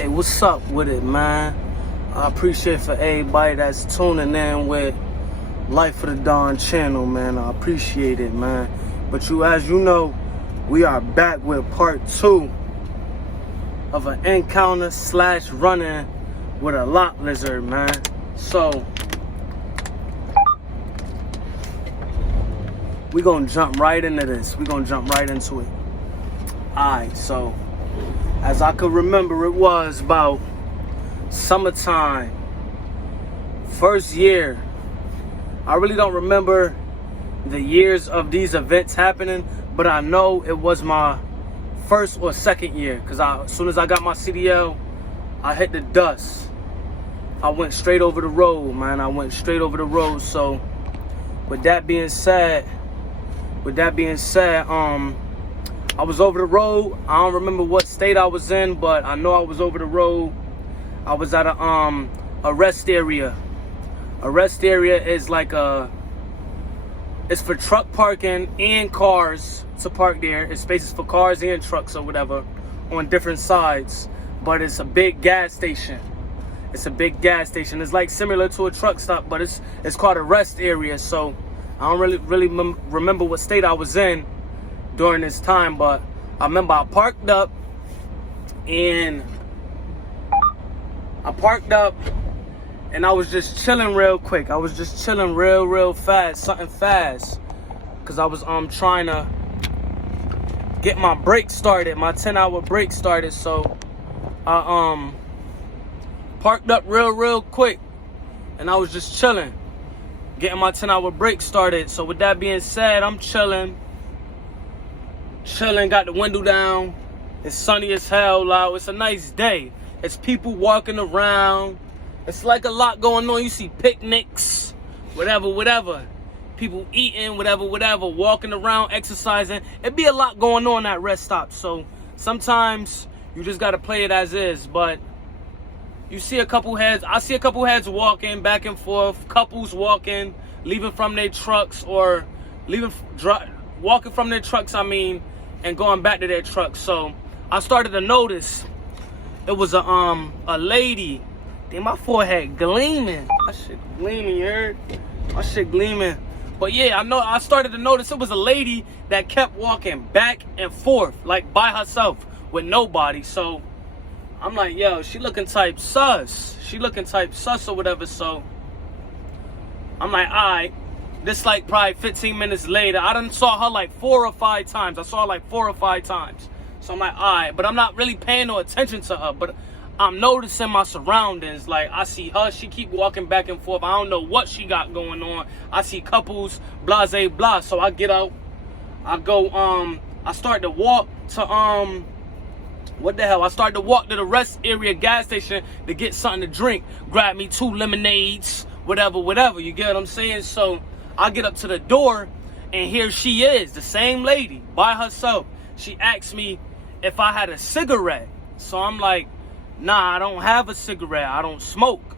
Hey, what's up with it, man? I appreciate for everybody that's tuning in with Life of the Don channel, man. I appreciate it, man. But as you know, we are back with part 2 of an encounter / run-in with a lot lizard, man. So we gonna jump right into this. We gonna jump right into it. Alright, so as I could remember, it was about summertime, first year. I really don't remember the years of these events happening, but I know it was my first or second year, because as soon as I got my CDL, I hit the dust. I went straight over the road, man. I went straight over the road. So with that being said, I was over the road. I don't remember what state I was in, but I know I was over the road. I was at a rest area. A rest area is like it's for truck parking and cars to park there. It's spaces for cars and trucks or whatever on different sides. But it's a big gas station. It's a big gas station. It's like similar to a truck stop, but it's called a rest area. So I don't really remember what state I was in during this time, but I remember I parked up and I was just chilling real quick. I was just chilling real fast, something fast, because I was trying to get my break started, my 10-hour break started. So I parked up real quick, and I was just chilling, getting my 10-hour break started. So with that being said, I'm chilling, got the window down. It's sunny as hell, loud. It's a nice day. It's people walking around. It's like a lot going on. You see picnics, whatever. People eating, whatever, walking around, exercising. It'd be a lot going on at rest stops. So sometimes you just gotta play it as is. But you see a couple heads. I see a couple heads walking back and forth. Couples walking, leaving from their trucks, or walking from their trucks, and going back to their trucks. So I started to notice it was a lady. Damn, my forehead gleaming. My shit gleaming, you heard? My shit gleaming. But yeah, I started to notice it was a lady that kept walking back and forth, like by herself, with nobody. So I'm like, yo, she looking type sus. Or whatever. So I'm like, all right. This like probably 15 minutes later. I done saw her like 4 or 5 times. So I'm like, all right. But I'm not really paying no attention to her. But I'm noticing my surroundings. Like, I see her. She keep walking back and forth. I don't know what she got going on. I see couples, blase, blah. So I get out. I go, I start to walk to, what the hell? I started to walk to the rest area gas station to get something to drink. Grab me 2 lemonades, whatever. You get what I'm saying? So I get up to the door, and here she is, the same lady, by herself. She asked me if I had a cigarette. So I'm like, nah, I don't have a cigarette. I don't smoke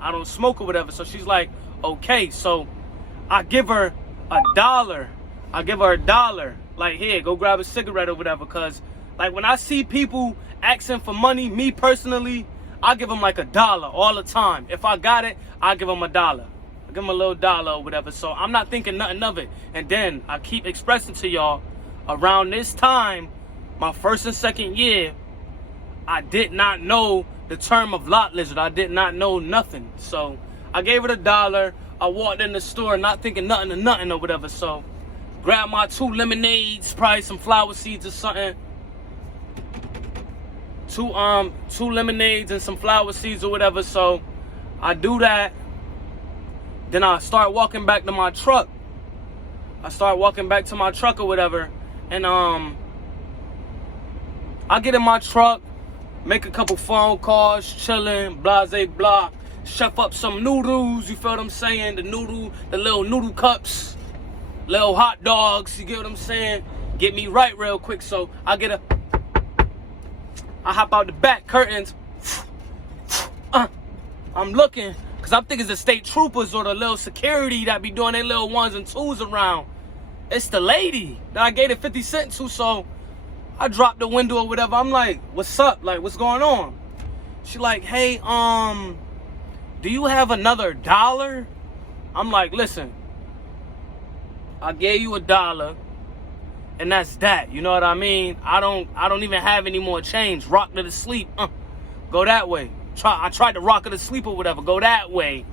or whatever. So she's like, okay. So I give her $1. Like, here, go grab a cigarette or whatever. Because, like, when I see people asking for money, me personally, I give them like $1 all the time. If I got it, I give them $1. I give them a little dollar or whatever. So I'm not thinking nothing of it. And then I keep expressing to y'all, around this time, my first and second year, I did not know the term of lot lizard. I did not know nothing. So I gave it $1. I walked in the store not thinking nothing of nothing or whatever. So grabbed my 2 lemonades, probably some flower seeds or something. 2 lemonades and some flower seeds or whatever. So I do that. Then I start walking back to my truck. Or whatever. And I get in my truck, make a couple phone calls, chilling, blase, blah. Chef up some noodles, you feel what I'm saying? The little noodle cups, little hot dogs, you get what I'm saying? Get me right real quick. So I hop out the back curtains. I'm looking, because I'm thinking it's the state troopers or the little security that be doing their little 1s and 2s around. It's the lady that I gave the 50 cents to. So I dropped the window or whatever. I'm like, what's up? Like, what's going on? She like, hey, do you have another $1? I'm like, listen, I gave you $1, and that's that. You know what I mean? I don't even have any more change. Rock her to sleep. Go that way. I tried to rock her to sleep or whatever. Go that way.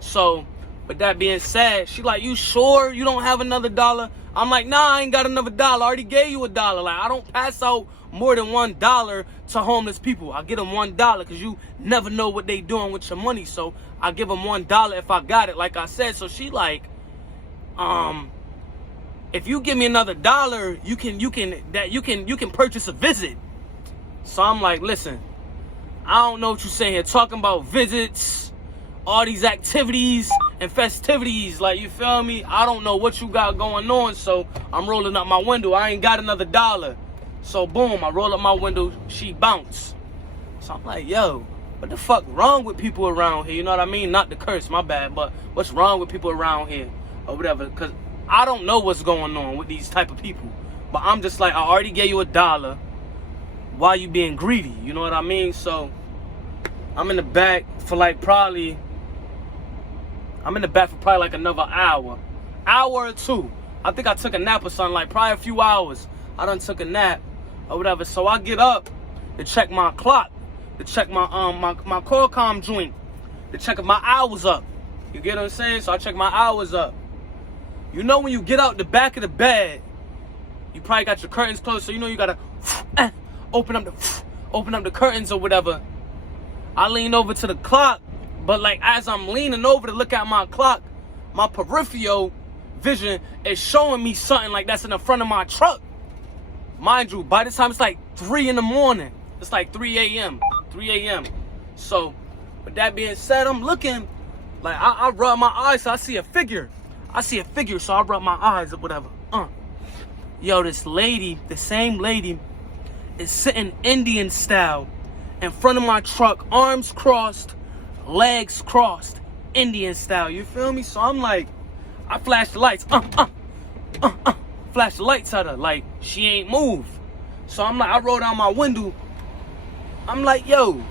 So, with that being said, she like, you sure you don't have another $1? I'm like, nah, I ain't got another $1. I already gave you $1. Like, I don't pass out more than $1 to homeless people. I get them $1 because you never know what they doing with your money. So I give them $1 if I got it, like I said. So she like, if you give me another $1, you can purchase a visit. So I'm like, listen, I don't know what you're saying here, talking about visits, all these activities and festivities, like, you feel me? I don't know what you got going on, so I'm rolling up my window. I ain't got another $1. So boom, I roll up my window, she bounce. So I'm like, yo, what the fuck wrong with people around here? You know what I mean? Not the curse, my bad, but what's wrong with people around here or whatever? Because I don't know what's going on with these type of people. But I'm just like, I already gave you $1. Why you being greedy? You know what I mean? So I'm in the back for probably like another hour or two. I think I took a nap or something, like probably a few hours. I done took a nap or whatever. So I get up to check my clock, to check my my Qualcomm joint, to check if my hours up. You get what I'm saying? So I check my hours up. You know, when you get out the back of the bed, you probably got your curtains closed, so you know you gotta open up the curtains or whatever. I lean over to the clock, but like as I'm leaning over to look at my clock, my peripheral vision is showing me something like that's in the front of my truck. Mind you, by this time it's like 3 in the morning. It's like 3 a.m. So, with that being said, I'm looking, like I rub my eyes, so I see a figure, so I rub my eyes or whatever. Yo, this lady, the same lady, is sitting Indian style in front of my truck, arms crossed, legs crossed, Indian style. You feel me? So I'm like, I flash the lights, flash the lights at her, like she ain't moved. So I'm like, I roll down my window. I'm like, yo,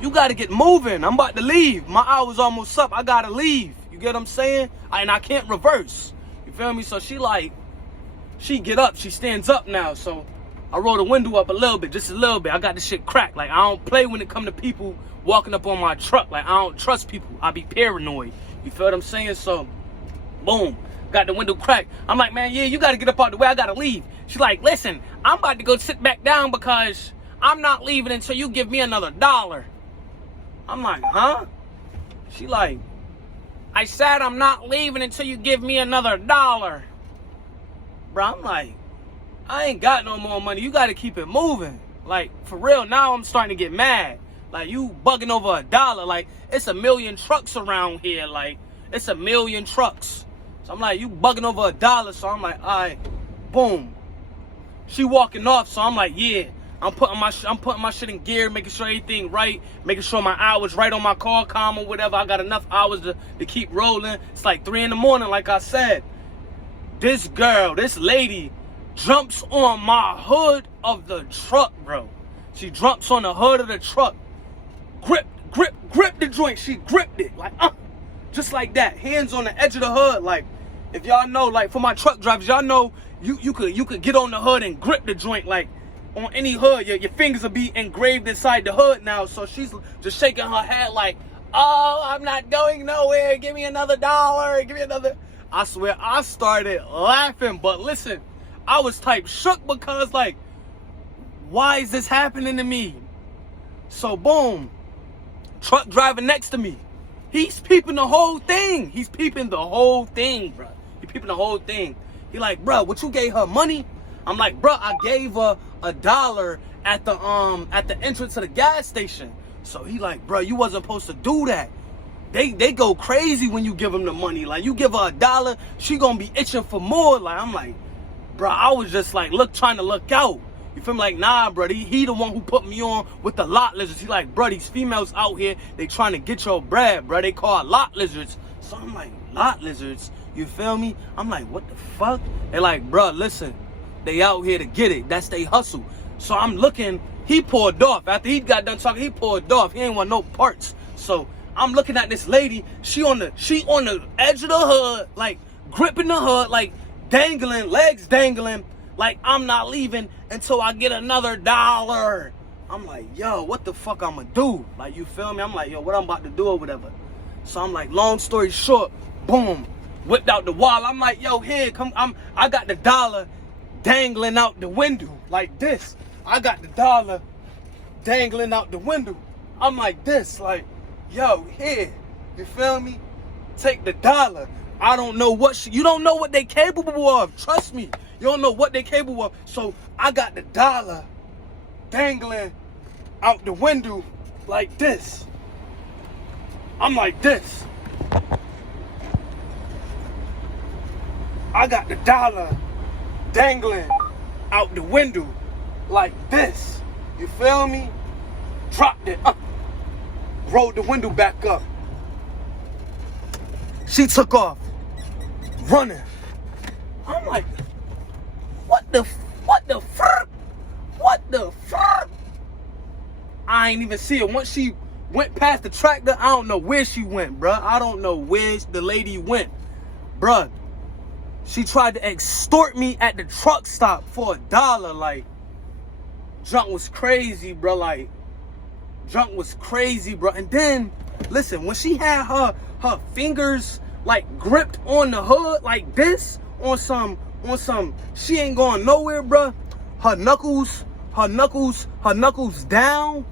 you gotta get moving. I'm about to leave. My hour's almost up. I gotta leave. You get what I'm saying? And I can't reverse. You feel me? So she get up. She stands up now. So I roll the window up a little bit, just a little bit. I got this shit cracked. Like, I don't play when it come to people walking up on my truck. Like, I don't trust people. I be paranoid. You feel what I'm saying? So, boom. Got the window cracked. I'm like, man, yeah, you got to get up out the way. I got to leave. She's like, listen, I'm about to go sit back down because I'm not leaving until you give me another $1. I'm like, huh? She like, I said I'm not leaving until you give me another $1. Bro, I'm like, I ain't got no more money. You got to keep it moving. Like, for real, now I'm starting to get mad. Like, you bugging over $1. Like, it's 1 million trucks around here. Like, it's 1 million trucks. So I'm like, you bugging over $1. So I'm like, all right, boom. She walking off. So I'm like, yeah, I'm putting my shit in gear, making sure everything right, making sure my hours right on my Qualcomm or whatever. I got enough hours to keep rolling. It's like 3 in the morning, like I said. This girl, this lady, jumps on my hood of the truck, bro. She jumps on the hood of the truck. Grip the joint. She gripped it, like, just like that. Hands on the edge of the hood. Like, if y'all know, like, for my truck drivers, y'all know you could get on the hood and grip the joint. Like, on any hood, your fingers will be engraved inside the hood now. So she's just shaking her head like, oh, I'm not going nowhere. Give me another $1. Give me another. I swear, I started laughing. But listen, I was type shook because, like, why is this happening to me? So, boom. Truck driver next to me. He's peeping the whole thing. He's peeping the whole thing, bro. He peeping the whole thing. He like, bro, what, you gave her money? I'm like, bro, I gave her $1 at the entrance to the gas station. So he like, bro, you wasn't supposed to do that. They go crazy when you give them the money. Like, you give her $1, she gonna be itching for more. Like, I'm like, bro, I was just like, trying to look out. You feel me? Like, nah, bro, he the one who put me on with the lot lizards. He like, bro, these females out here, they trying to get your bread, bro. They call it lot lizards. So I'm like, lot lizards? You feel me? I'm like, what the fuck? They're like, bro, listen, they out here to get it. That's they hustle. So I'm looking He pulled off. After he got done talking, he pulled off. He ain't want no parts. So I'm looking at this lady. She on the edge of the hood, like gripping the hood, like dangling, legs dangling, like I'm not leaving until I get another $1. I'm like, yo, what the fuck I'ma do? Like, you feel me? I'm like, yo, what I'm about to do or whatever. So I'm like, long story short, boom, whipped out the wallet. I'm like, yo, here, come, I got the $1 dangling out the window like this. I got the $1 dangling out the window. I'm like this, like, yo, here, you feel me? Take the $1. I don't know what you don't know what they capable of. Trust me, you don't know what they capable of. So I got the $1 dangling out the window like this. I'm like this. I got the $1 dangling out the window like this. You feel me? Dropped it. Rolled the window back up. She took off, running. I'm like, what the fuck? What the fuck? I ain't even see it. Once she went past the tractor, I don't know where she went, bruh. I don't know where the lady went, bruh. She tried to extort me at the truck stop for $1. Like, junk was crazy, bro. Like, junk was crazy, bro. And then, listen, when she had her fingers like gripped on the hood like this, on some, she ain't going nowhere, bro. Her knuckles down,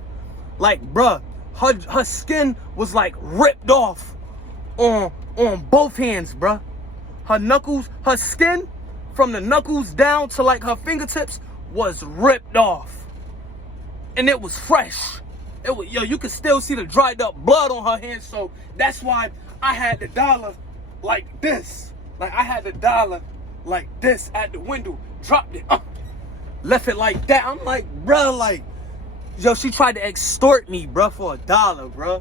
like, bruh, her skin was like ripped off on both hands, bruh. Her skin from the knuckles down to like her fingertips was ripped off. And it was fresh. It was, yo, you could still see the dried up blood on her hands. So that's why I had the $1 like this. Like, I had the $1 like this at the window. Dropped it. Left it like that. I'm like, bruh, like, yo, she tried to extort me, bruh, for $1, bruh.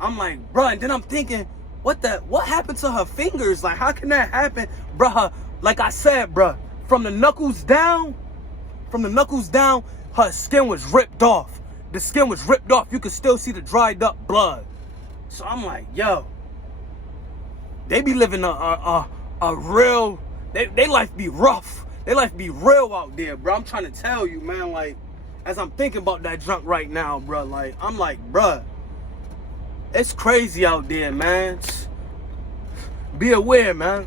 I'm like, bruh, and then I'm thinking, what happened to her fingers? Like, how can that happen? Bruh, like I said, bruh, from the knuckles down, her skin was ripped off. The skin was ripped off. You could still see the dried up blood. So I'm like, yo, they be living a real, they life be rough. They life be real out there, bro. I'm trying to tell you, man, like, as I'm thinking about that drunk right now, bro, like, I'm like, bruh, it's crazy out there, man. Be aware, man.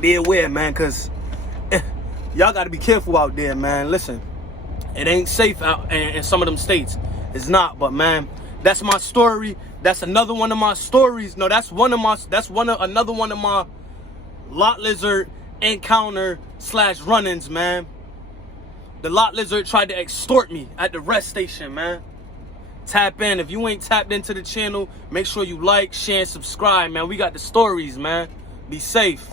Be aware, man, because y'all got to be careful out there, man. Listen, it ain't safe out in some of them states. It's not, but, man, that's my story. That's another one of my stories. No, another one of my lot lizard encounter / run-ins, man. The lot lizard tried to extort me at the rest station, man. Tap in. If you ain't tapped into the channel, make sure you like, share, and subscribe, man. We got the stories, man. Be safe.